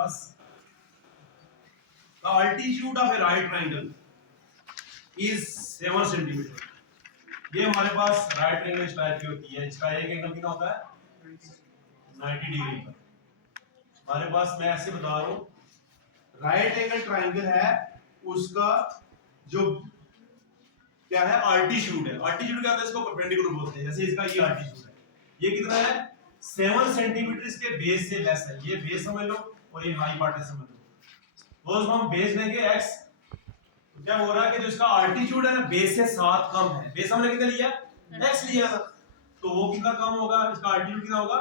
Pass the altitude of A right triangle is 7 centimetre. ये हमारे पास right triangle इस type की होती है, इसका एक एंगल कितना होता है 90 डिग्री का। हमारे पास मैं ऐसे बता रहा हूं, राइट एंगल ट्रायंगल है, उसका जो क्या है अल्टीट्यूड है। अल्टीट्यूड क्या होता है, इसको परपेंडिकुलर बोलते हैं। जैसे इसका ये अल्टीट्यूड है, ये कितना है 7 सेंटीमीटर इसके बेस से लेस है। ये बेस समझ लो और ये हाई पार्ट समझ लो। तो हम बेस लेंगे x, तो क्या हो रहा है कि जो इसका अल्टीट्यूड है ना बेस से 7 कम है। बेस हमने कितना लिया x लिया था, तो वो कितना कम होगा, इसका अल्टीट्यूड कितना होगा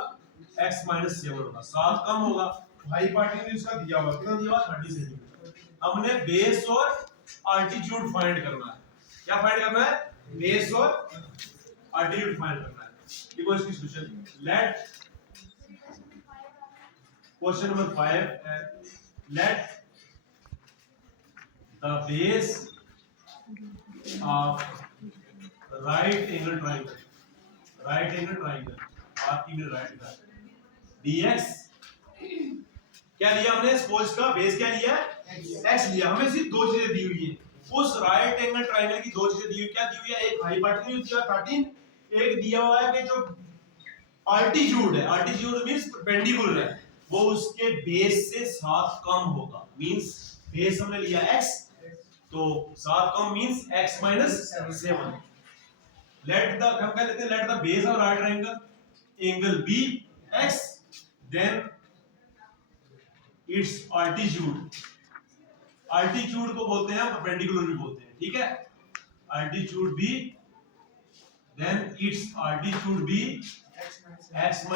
x - 7 होगा, 7 कम होगा। हाई पार्ट में इसका दिया हुआ कितना दिया हुआ 30 सेंटीमीटर। हमने बेस और अल्टीट्यूड फाइंड करना है। क्या फाइंड करना है, बेस और अल्टीट्यूड फाइंड करना है। देखो इसकी सॉल्यूशन, लेट क्वेश्चन नंबर 5 है, late the base of right angle triangle आपकी में राइट का dx क्या लिया हमने, सपोज का बेस क्या लिया x लिया। हमें सिर्फ दो चीजें दी हुई है उस राइट एंगल ट्रायंगल की, दो चीजें दी हुई। क्या दी हुई है, एक हाइपोटेन्यूज दिया 13, एक दिया हुआ है कि जो अल्टीट्यूड है, अल्टीट्यूड मींस परपेंडिकुलर है, वो उसके बेस से 7 कम होगा। मींस बेस हमने लिया x, तो 7 कम मींस x - 7। लेट द हम क्या लेते हैं, let the base of right angle be x, then its altitude. Altitude को बोलते हैं परपेंडिकुलर भी बोलते हैं, ठीक है। Altitude be, then its altitude be x -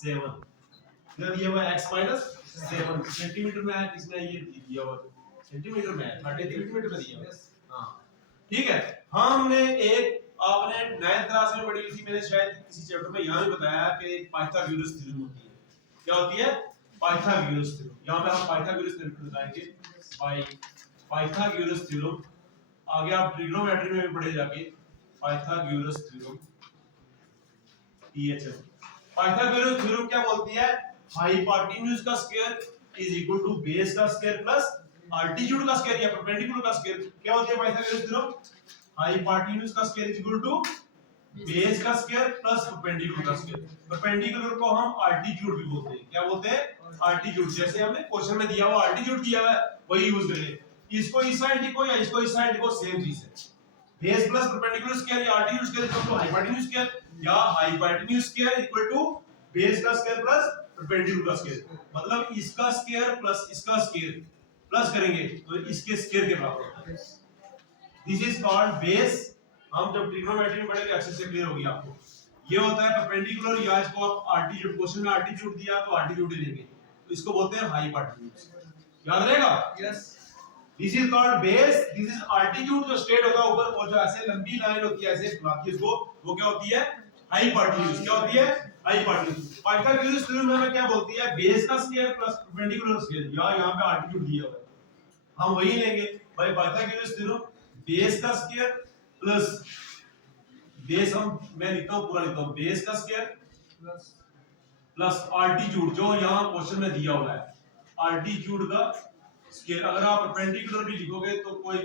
7। इधर दिया हुआ x - 7 सेंटीमीटर में है, किसमें ये दिया हुआ सेंटीमीटर में है, 30 सेंटीमीटर में दिया है। हां ठीक है। हमने एक आपने 9th क्लास में पढ़ी थी, मैंने शायद किसी चैप्टर में यहां भी बताया कि पाइथागोरस थ्योरम होती है। क्या होती है, पाइथागोरस थ्योरम। यहां पे हम पाइथागोरस थ्योरम बताएंगे, पाइथागोरस थ्योरम। आगे आप ट्रिग्नोमेट्री में भी पढ़े जाके Pythagoras theorem, THM। Pythagoras theorem क्या बोलती है, हाइपोटेन्यूज का square is equal to base का स्क्वायर प्लस अल्टीट्यूड का स्क्वायर या परपेंडिकुलर का स्क्वायर। क्या होती है पाइथागोरस थ्योरम, हाइपोटेन्यूज का square is equal to base का स्क्वायर प्लस परपेंडिकुलर का स्क्वायर। परपेंडिकुलर को हम अल्टीट्यूड भी बोलते हैं। क्या बोलते हैं, अल्टीट्यूड। जैसे हमने क्वेश्चन में दिया हुआ अल्टीट्यूड दिया हुआ है, वही यूज करेंगे। इसको इस साइड लिखो या इसको इस साइड लिखो, सेम चीज है। बेस प्लस परपेंडिकुलर स्क्वायर या altitude square equal to hypotenuse square, या hypotenuse square equal to base का स्क्वायर प्लस परपेंडिकुलर का स्क्वायर। मतलब इसका स्क्वायर प्लस इसका स्क्वायर प्लस करेंगे तो इसके स्क्वायर के बराबर होता है। This is called base. हम जब ट्रिग्नोमेट्री में पढ़ेंगे अच्छे से क्लियर होगी आपको। ये होता है परपेंडिकुलर, या इसको आप अल्टीट्यूड, क्वेश्चन में अल्टीट्यूड दिया तो अल्टीट्यूड ही लेंगे, तो इसको बोलते हैं हाइपोटेन्यूज। याद रहेगा, yes. This is called base, this is altitude. जो स्ट्रेट होगा ऊपर, और जो ऐसे लंबी लाइन होती है ऐसे फुलाती है इसको, वो क्या होती है, हाइपोटेन्यूज। क्या होती है, हाइपोटेन्यूज। पाइथागोरस थ्योरम में हमें क्या बोलती है, बेस का स्क्वायर प्लस परपेंडिकुलर स्क्वायर, या यहां पे अल्टीट्यूड दिया हुआ है, हम वही लेंगे भाई। पाइथागोरस थ्योरम बेस का स्क्वायर प्लस बेस, हम मैं लिखता हूं पूरा लिखता हूं, बेस का स्क्वायर प्लस अल्टीट्यूड, जो यहां क्वेश्चन में दिया हुआ है अल्टीट्यूड का स्क्वायर। अगर आप परपेंडिकुलर भी लिखोगे तो कोई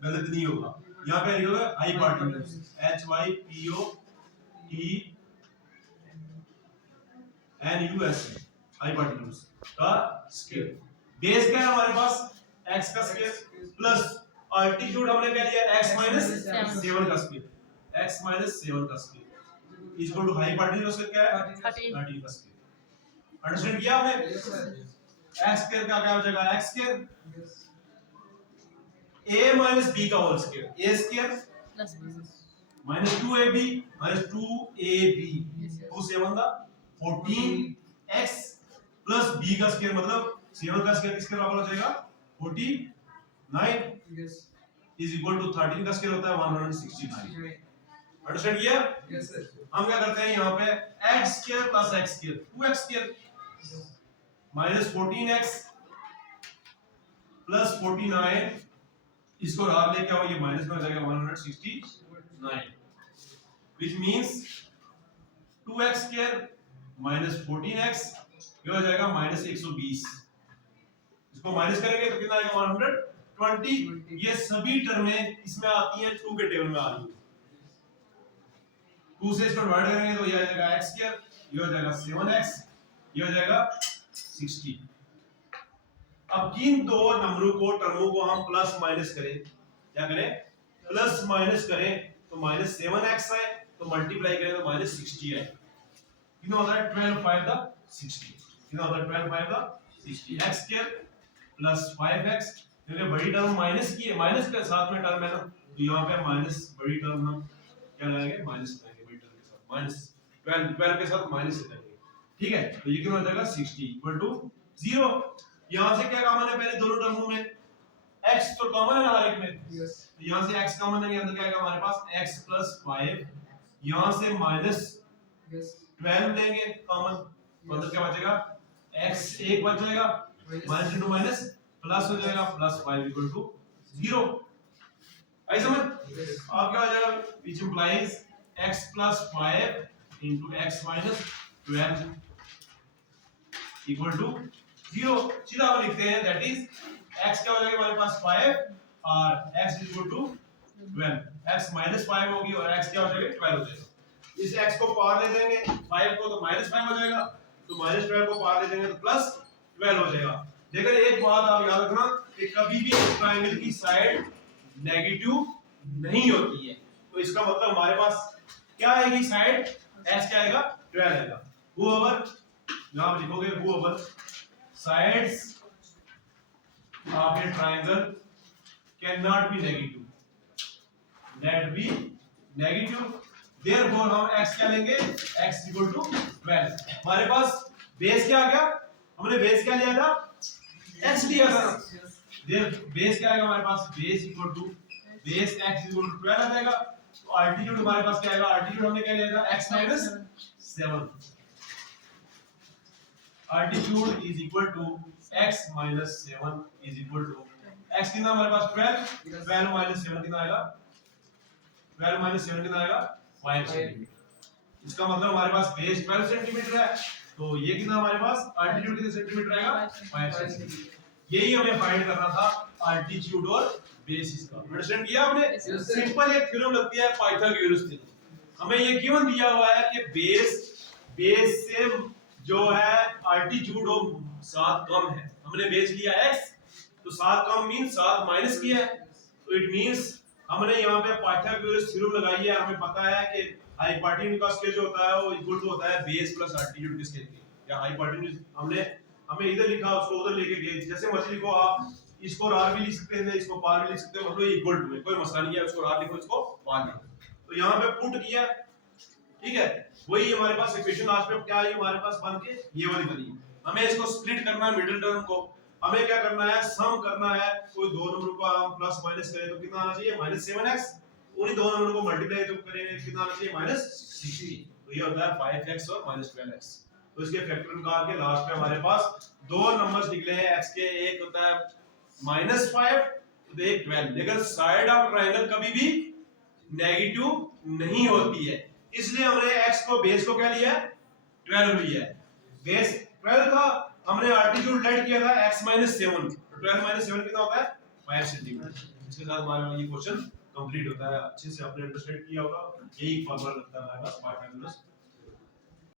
गलत नहीं होगा। यहां पे लिखोगे हाइपोटेन्यूज, HYPOTNUS, हाइपोटेन्यूज का स्क्वायर। बेस क्या है हमारे पास, x का स्क्वायर प्लस अल्टीट्यूड हमने क्या लिया, x - 7 का स्क्वायर, x - 7 का स्क्वायर इक्वल टू हाइपोटेन्यूज का क्या है 30 का स्क्वायर। अंडरस्टैंड किया आपने। x स्क्वायर का क्या हो जाएगा, x स्क्वायर a - b का whole square, a square minus 2ab minus 2ab 2 7 दा 14x प्लस b का स्क्वायर, मतलब 7 का स्क्वायर किसके बराबर हो जाएगा 49, यस, इज इक्वल टू 13 का स्क्वायर होता है 169। अंडरस्टैंड किया, यस सर। हम क्या करते हैं यहाँ पे x square plus x square 2x square minus 14x plus 49, इसको रात लेके आओ, ये माइनस में हो जाएगा 169, which means 2x square minus 14x, ये हो जाएगा minus 120। इसको माइनस करेंगे तो कितना आएगा 120। ये सभी टर्में इसमें आती हैं 2 के टेबल में आ रही है। 2 से इसको डिवाइड करेंगे तो ये आ जाएगा x स्क्वायर, ये हो जाएगा 7x, ये हो जाएगा 60। अब किन दो नंबरों को टर्मों को हम प्लस माइनस करें, क्या करें प्लस माइनस करें तो -7x है, तो मल्टीप्लाई करें तो -60 है। कितना होता है 12 5 द 60, कितना होता है 12 5 the 60 x square plus 5x, क्योंकि बड़ी टर्म माइनस की है, माइनस के साथ में टर्म है ना, तो यहाँ पे माइनस बड़ी टर्म हम क्या लगाएंगे माइनस लगाएंगे बड़ी टर्म के साथ, माइनस 12 के साथ माइनस लगाएंगे, ठीक है। तो ये कितना हो जाएगा 60 इक्वल टू 0। यहाँ से क्या कॉमन है पहले दोनों टर्मों में, x तो कॉमन है ना हर एक में, तो यहाँ से x कॉमन है, ये अंदर क्या आएगा हमारे पास x प्लस 5, यहाँ से -12 लेंगे कॉमन, मतलब क्या बचेगा x 1 बच जाएगा, माइनस इंटू माइनस प्लस हो जाएगा, प्लस 5 इक्वल टू 0। आई समझ? अब क्या हो जाएगा which implies x plus 5 into x minus 12 equal to 0। सीधा हम लिखते हैं दैट इज x क्या हो जाएगा हमारे पास 5 और x equal to 12, x minus 5 होगी और x क्या हो जाएगा 12 हो जाएगा। इस x को पार ले जाएंगे 5 को तो -5 हो जाएगा, तो -12 को पार ले जाएंगे तो +12 हो जाएगा। लेकिन एक बात आप याद रखना कि कभी भी इस ट्रायंगल की साइड नेगेटिव नहीं होती है, तो इसका मतलब हमारे पास क्या आएगी साइड x क्या आएगा 12 आएगा। whoever यहां आप लिखोगे whoever sides of a triangle cannot be negative, let be negative, therefore हम x क्या लेंगे x equal to 12। हमारे पास बेस क्या आ गया, हमने बेस क्या लिया था x लिया था, बेस क्या आएगा हमारे पास base equal to base x equal to 12 आ जाएगा। तो अल्टीट्यूड हमारे पास क्या आएगा, अल्टीट्यूड हमने क्या लिया था x minus 7, altitude is equal to x minus 7 is equal to x कितना हमारे पास 12, 12 माइनस 7 कितना आएगा, 12 माइनस 7 कितना आएगा 5 सेंटीमीटर। इसका मतलब हमारे पास बेस 12 सेंटीमीटर है, तो ये कितना हमारे पास अल्टीट्यूड कितने सेंटीमीटर आएगा 5 सेंटीमीटर। यही हमें फाइंड करना था अल्टीट्यूड और बेस इसका। अंडरस्टैंड किया आपने? सिंपल एक थ्योरम लगती है पाइथागोरस थ्योरम। हमें ये गिवन दिया हुआ है कि बेस से जो है अल्टीट्यूड और 7 कम है, हमने बेस लिया x, तो 7 कम मींस 7 माइनस किया है, तो इट मींस हमने यहाँ पे पाइथागोरस थ्योरम लगाई है। हमें पता है कि हाइपोटेन्यूज का स्केल जो होता है वो इक्वल टू होता है बेस प्लस अल्टीट्यूड के स्केल के, या हाइपोटेन्यूज हमें इधर लिखा उसको उधर लेके गए, जैसे मर्जी लिखो आप, इसको रार भी लिख सकते हैं, इसको पार भी लिख सकते हो, मतलब ये इक्वल टू है, कोई मसला नहीं है, उसको रार लिखो इसको पार लिखो। तो यहाँ पे पुट किया, ठीक है, वही हमारे पास इक्वेशन लास्ट में क्या आई हमारे पास बन के ये वाली बनी। हमें इसको स्प्लिट करना है मिडिल टर्म को, हमें क्या करना है सम करना है, कोई दो नंबर को हम प्लस माइनस करें तो कितना आना चाहिए -7x, उन्हीं दो नंबर को मल्टीप्लाई तो करेंगे कितना आना चाहिए -60, तो ये होता है 5x और -12x। तो इसके फैक्टर निकाल के लास्ट में हमारे पास दो नंबर्स निकले हैं x के, एक होता है -5 तो एक 12, लेकिन साइड ऑफ ट्रायंगल कभी भी नेगेटिव नहीं होती है, इसलिए हमने x को बेस को क्या लिया है 12 लिया है। बेस 12 था, हमने अल्टीट्यूड लेट किया था x -7, तो 12 -7 कितना होता है 5 सेंटीमीटर। इसके साथ हमारा ये क्वेश्चन कंप्लीट होता है। अच्छे से आपने अंडरस्टैंड किया होगा, यही फॉर्मूला लगता है हमारे पास पाइथागोरस